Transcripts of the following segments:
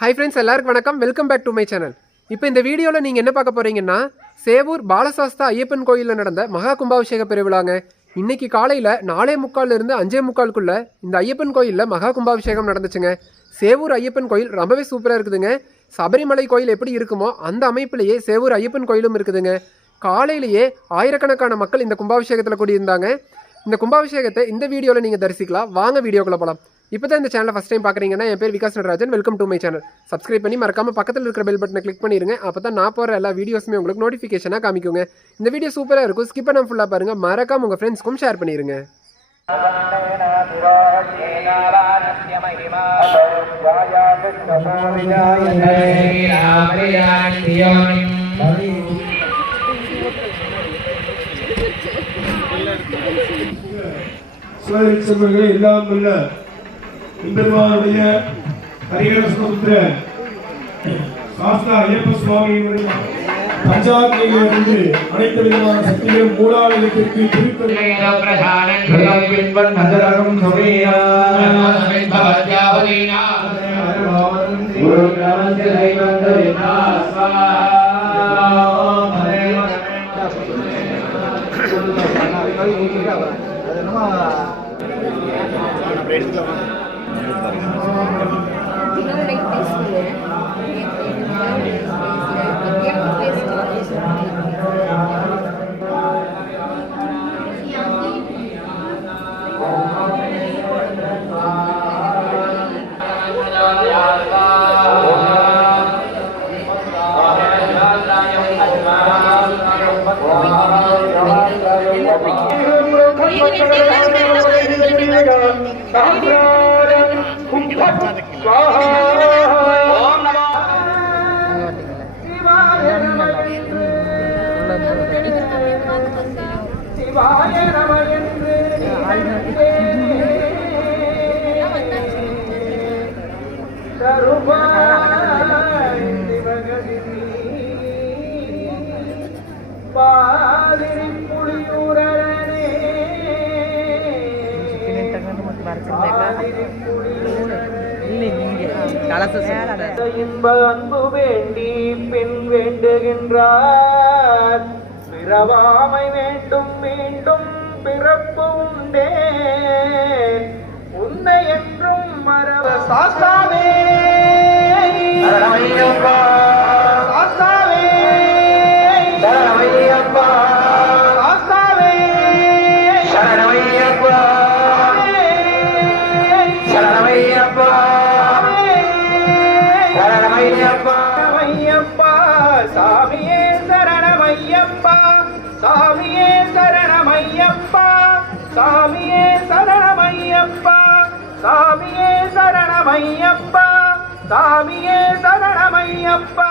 Hi friends, எல்லாருக்கும் வணக்கம். Welcome back to my channel. இப்போ இந்த வீடியோவில் நீங்கள் என்ன பார்க்க போகிறீங்கன்னா, சேவூர் பாலசாஸ்தா ஐயப்பன் கோயிலில் நடந்த மகா கும்பாபிஷேக பெருவிழாங்க. இன்றைக்கி காலையில் 4:45 5:45 இந்த ஐயப்பன் கோயிலில் மகா கும்பாபிஷேகம் நடந்துச்சுங்க. சேவூர் ஐயப்பன் கோயில் ரொம்பவே சூப்பராக இருக்குதுங்க. சபரிமலை கோயில் எப்படி இருக்குமோ அந்த அமைப்பிலேயே சேவூர் ஐயப்பன் கோயிலும் இருக்குதுங்க. காலையிலேயே ஆயிரக்கணக்கான மக்கள் இந்த கும்பாபிஷேகத்தில் கூடியிருந்தாங்க. இந்த கும்பாபிஷேகத்தை இந்த வீடியோவில் நீங்கள் தரிசிக்கலாம். வாங்க வீடியோக்குள்ளே போகலாம். இப்போ தான் இந்த சேனலை ஃபஸ்ட் டைம் பார்க்குறீங்கன்னா, என் பேர் Vikas Natarajan. Welcome to my channel. Subscribe பண்ணி மறக்காமல் பக்கத்தில் இருக்கிற பெல் பட்டனை கிளிக் பண்ணிடுங்க. அப்போ தான் நான் போகிற எல்லா வீடியோஸுமே உங்களுக்கு நோட்டிஃபிகேஷனாக காமிக்குங்க. இந்த வீடியோ சூப்பராக இருக்கும். ஸ்கிப் பண்ணாமல் ஃபுல்லாக பாருங்கள். மறக்காமல் உங்கள் ஃப்ரெண்ட்ஸ்க்கும் ஷேர் பண்ணிடுங்க. எல்லாம் உள்ள பெருமானுடைய ஹரிஹர சுதந்திர சாஸ்தா ஐயப்ப சுவாமியினுடைய பஞ்சாக்னியிலிருந்து அனைத்து விதமான சக்திகளும் மூலாலயத்திற்கு அன்பு வேண்டி பெண் வேண்டுகின்றார். பிறவாமை வேண்டும் மீண்டும் பிறப்பு உண்டே. உன்னை என்றும் மறவ சாஸ்தாவே சாஸ்தாவே சரணமையப்பா சாஸ்தாவே சரணமையப்பா சரணமையப்பா சரணமையப்பா சாமியே சரணமையப்பா சாமியே சரணமையப்பா சாமியே சரணமையப்பா சாமியே சரணமையப்பா சாமியே சரணமையப்பா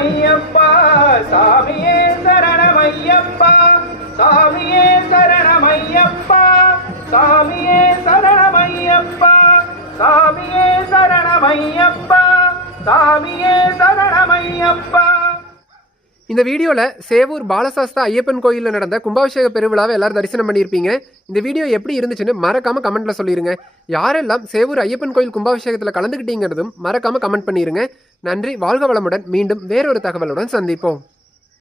ஐயப்பா சாமியே சரணமையப்பா சாமியே சரணமையப்பா சாமியே சரணமையப்பா சாமியே சரணமையப்பா சாமியே சரணமையப்பா. இந்த வீடியோவில் சேவூர் பாலசாஸ்தா ஐயப்பன் கோயிலில் நடந்த கும்பாபிஷேக பெருவிழாவை எல்லாரும் தரிசனம் பண்ணியிருப்பீங்க. இந்த வீடியோ எப்படி இருந்துச்சுன்னு மறக்காமல் கமெண்ட்டில் சொல்லிடுங்க. யாரெல்லாம் சேவூர் ஐயப்பன் கோயில் கும்பாபிஷேகத்தில் கலந்துக்கிட்டீங்கிறதும் மறக்காமல் கமெண்ட் பண்ணிடுங்க. நன்றி, வாழ்க வளமுடன். மீண்டும் வேறொரு தகவலுடன் சந்திப்போம்.